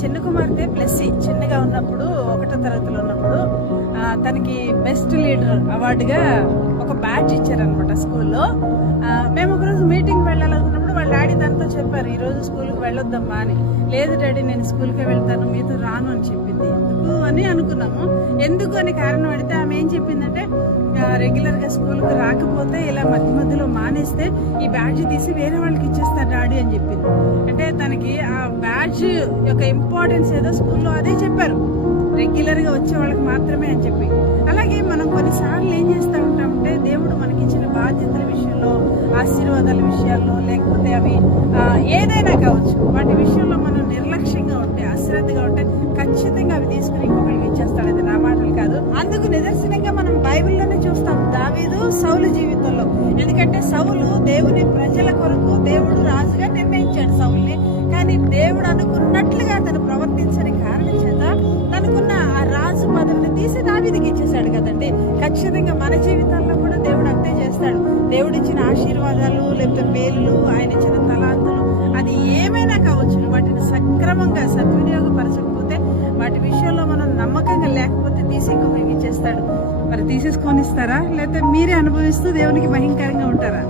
చిన్న కుమార్తె బ్లెస్సీ చిన్నగా ఉన్నప్పుడు 1వ తరగతిలో ఉన్నప్పుడు తనకి బెస్ట్ లీడర్ అవార్డుగా ఒక బ్యాడ్జ్ ఇచ్చారనమాట స్కూల్లో. మేము ఒకరోజు మీటింగ్ వెళ్ళాలనుకున్నప్పుడు వాళ్ళ డాడీ దాంతో చెప్పారు, ఈ రోజు స్కూల్కి వెళ్ళొద్దమ్మా అని. లేదు డాడీ, నేను స్కూల్కే వెళ్తాను, మీతో రాను అని చెప్పింది. ఎందుకు అని అనుకున్నాము. ఎందుకు అని కారణం అడిగితే ఆమె ఏం చెప్పిందంటే, రెగ్యులర్ గా స్కూల్ కు రాకపోతే ఇలా మధ్య మధ్యలో మానేస్తే ఈ బ్యాడ్జ్ తీసి వేరే వాళ్ళకి ఇచ్చేస్తారు డాడీ అని చెప్పింది. అంటే తనకి ఆ బ్యాడ్జ్ యొక్క ఇంపార్టెన్స్ ఏదో స్కూల్లో అదే చెప్పారు, రెగ్యులర్ గా వచ్చే వాళ్ళకి మాత్రమే అని చెప్పి. అలాగే మనం కొన్నిసార్లు ఏం చేస్తూ ఉంటామంటే, దేవుడు మనకి ఇచ్చిన బాధ్యతల విషయంలో, ఆశీర్వాదాల విషయాల్లో, లేకపోతే అవి ఏదైనా కావచ్చు, వాటి విషయంలో మనం నిర్లక్ష్యంగా ఉంటే, అశ్రద్ధగా ఉంటే ఖచ్చితంగా అవి తీసుకుని ఇంకొకరికి ఇచ్చేస్తాడు. అది నా మాటలు కాదు. అందుకు నిదర్శనంగా మనం బైబిల్లోనే చూస్తాం దావీదు సౌలు జీవితంలో. ఎందుకంటే సౌలు దేవుని ప్రజల కొరకు దేవుడు రాజుగా నిర్ణయించాడు సౌల్ని. కానీ దేవుడు అనుకున్నట్లుగా తను ప్రవర్తించని కారణం చేత తనకున్న ఆ రాజు పదవిని తీసి దావీదుకి ఇచ్చేసాడు కదండి. ఖచ్చితంగా మన జీవితాల్లో కూడా దేవుడు అంతే చేస్తాడు. దేవుడు ఇచ్చిన ఆశీర్వాదాలు, లేకపోతే మేలు, ఆయన ఇచ్చిన తలాంతులు, అది ఏమైనా కావచ్చు, వాటిని సక్రమంగా సద్వినియోగపరచకపోతే, వాటి విషయంలో మనం నమ్మకంగా లేకపోతే తీసి ఇంకొకరికి ఇచ్చేస్తాడు. మరి తీసేసుకొని ఇస్తారా, లేకపోతే మీరే అనుభవిస్తూ దేవునికి భయంకరంగా ఉంటారా?